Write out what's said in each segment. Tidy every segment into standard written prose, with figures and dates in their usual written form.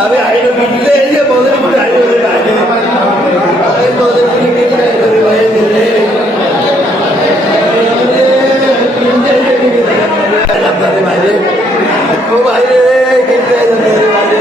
আমি আইলো বিটলে এই যে বলে বলে আইলো আগে আমি বলে বলে কেটে করে ভাই দিলে আপনারে ভাইরে ও ভাইরে কেটে আপনারে ভাইরে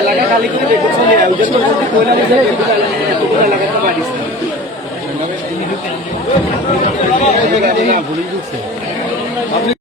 এলাকা খালি করে দেখেছি ওদের তো যদি কইলা দিছে এতগুলো এলাকা তো বাড়িস না ভুলে গেছে আপনি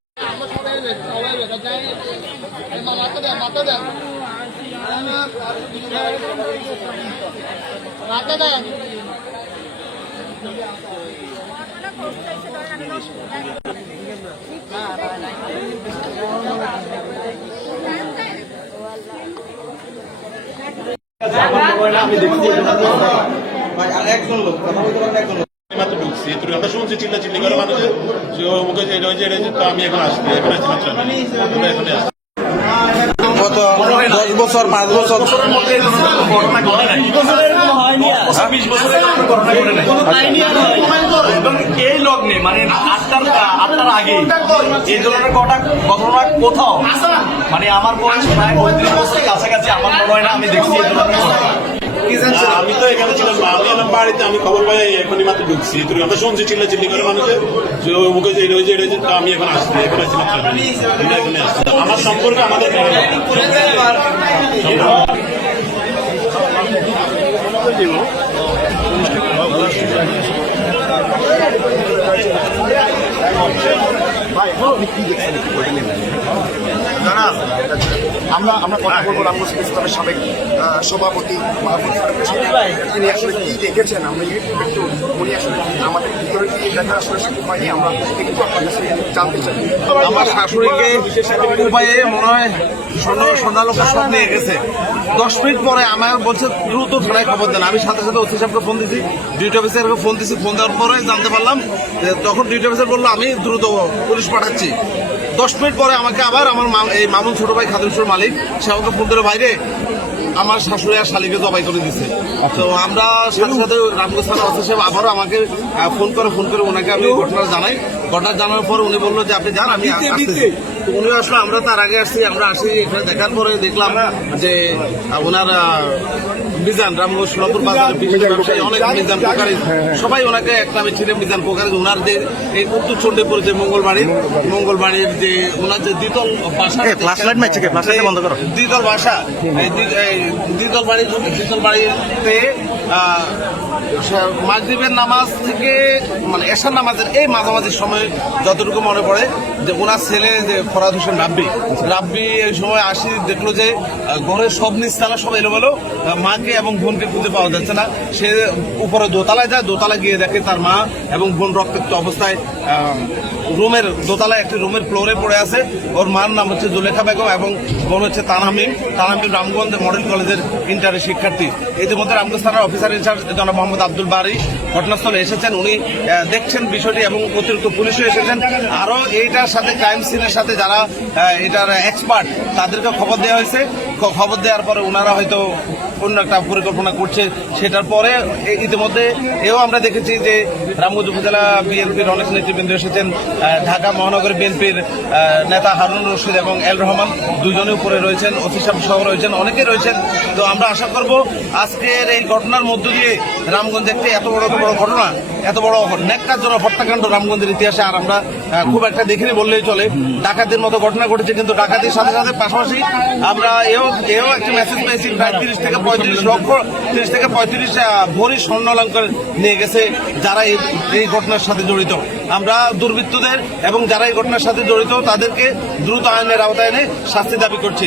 আমি দেখছি একজন লোক কথা বলতে পারেন একজন লোক মাত্র ঢুকছি আমরা শুনছি চিল্লাচিল্লি করে মানুষের মুখে যে তো আমি এখন আসছি এখন আসছি মাত্র এখানে আসছি গত 10 বছর 5 বছরের মধ্যে ঘটনা ঘটে নাই 20 বছরের ঘটনা ঘটে নাই এবং এই লগ্নে মানে আটটার আগে এই ধরনের ঘটনা কোথাও মানে আমার বয়স প্রায় 35 বছরের কাছাকাছি আমার মনে হয় না আমি দেখছি এই ধরনের আমি তো এখানে ছিলাম আমি এলাম বাড়িতে আমি খবর পাই এখনই মাত্র ঢুকছি আমরা শুনছি চিল্লাচিল্লি করে মানুষের মুখে যে তো আমি এখন আসছি এখন আসছি মাত্র এখানে আসছি আমার সম্পর্কে আমাদের আমরা কথা বলবো রামগঞ্জ ইসলামের সাবেক সভাপতি মাহমুদ ফারুকের সাথে তিনি আসলে কি দেখেছেন আমরা একটু উনি আসলে আমাদের ভিতরে কি দেখা আসলে উপায়ে আমরা একটু আপনার কাছে জানতে চাই। আমার শাশুড়িকে উপায়ে মনে হয় সন্ধ্যালোকের সব নিয়ে গেছে 10 মিনিট পরে আমার বলছে দ্রুত থানায় খবর দেন। আমি সাথে সাথে ওসি সাহেবকে ফোন দিয়েছি, ডিউটি অফিসারকে ফোন দিয়েছি। ফোন দেওয়ার পরে জানতে পারলাম তখন ডিউটি অফিসার বললো আমি দ্রুত পুলিশ পাঠাচ্ছি। 10 মিনিট পরে আমাকে আবার আমার এই মামুন ছোট ভাই খাদিমুর মালিক সে আমাকে ফোন দিল বাইরে আমার শাশুড়ি আর শালিকে জবাই করে দিচ্ছে। তো আমরা সাথে সাথে রামগঞ্জ থানার অফিস সাহেব আবারও আমাকে ফোন করে ওনাকে আমি ঘটনা জানাই। ঘটনা জানানোর পর উনি বললো যে আপনি যান আমি আসতেছি। তো উনি আসলে আমরা তার আগে আসছি। আমরা আসি এখানে দেখার পরে দেখলাম যে ওনার মিজান রামগঞ্জ সোলাপুর বাজারের ব্যবসায়ী অনেক মিজান পোকারি সবাই ওনাকে এক নামে ছিলেন মিজান পোকারি। ওনার যে এই উত্তর চণ্ডীপুর যে মঙ্গলবাড়ির যে ওনার যে দ্বিতল বাসা দ্বিতল বাসা দ্বিতল বাড়িতে মাগরিবের নামাজ থেকে মানে এশার নামাজের এই মাঝামাঝি সময় যতটুকু মনে পড়ে যে ওনার ছেলে যে ফরাদ হোসেন রাব্বি এই সময় আসি দেখলো যে ঘরের সব নিচতলা সব এলোমেলো, মাকে এবং বোনকে খুঁজে পাওয়া যাচ্ছে না। সে উপরে দোতলায় যায়, দোতলায় গিয়ে দেখে তার মা এবং বোন রক্তাক্ত অবস্থায় রুমের দোতলায় একটি রুমের ফ্লোরে পড়ে আছে। ওর মার নাম হচ্ছে জুলেখা বেগম এবং বোন হচ্ছে তানহামিম রামগঞ্জ মডেল কলেজের ইন্টারের শিক্ষার্থী। ইতিমধ্যে রামগঞ্জ থানার অফিসার ইনচার্জ জনাব মোহাম্মদ আব্দুল বারী ঘটনাস্থলে এসেছেন। উনি দেখছেন বিষয়টি এবং অতিরিক্ত পুলিশও এসেছেন। আরও এইটার সাথে ক্রাইম সিনের সাথে যারা এটার এক্সপার্ট তাদেরকে খবর দেওয়া হয়েছে। খবর দেওয়ার পরে ওনারা হয়তো অন্য একটা পরিকল্পনা করছে। সেটার পরে ইতিমধ্যে এও আমরা দেখেছি যে রামগঞ্জ উপজেলা বিএনপির অনেক নেতৃবৃন্দ এসেছেন। ঢাকা মহানগর বিএনপির নেতা হারুন রশিদ এবং এল রহমান দুজনে উপরে রয়েছেন, ওসি সাহেব সহ রয়েছেন, অনেকে রয়েছেন। তো আমরা আশা করব আজকের এই ঘটনার মধ্য দিয়ে রামগঞ্জ একটি এত বড় ঘটনা, এত বড় ন্যাক্কারজনক হত্যাকাণ্ড রামগঞ্জের ইতিহাসে আর আমরা খুব একটা দেখিনি বললেই চলে। ডাকাতির মতো ঘটনা ঘটেছে, কিন্তু ডাকাতির সাথে সাথে পাশাপাশি আমরা এও একটা মেসেজ পেয়েছি, প্রায় 30 থেকে 35 ভরি স্বর্ণ অলঙ্কার নিয়ে গেছে যারা এই ঘটনার সাথে জড়িত। আমরা দুর্বৃত্তদের এবং যারা এই ঘটনার সাথে জড়িত তাদেরকে দ্রুত আইনের আওতায় এনে শাস্তি দাবি করছি।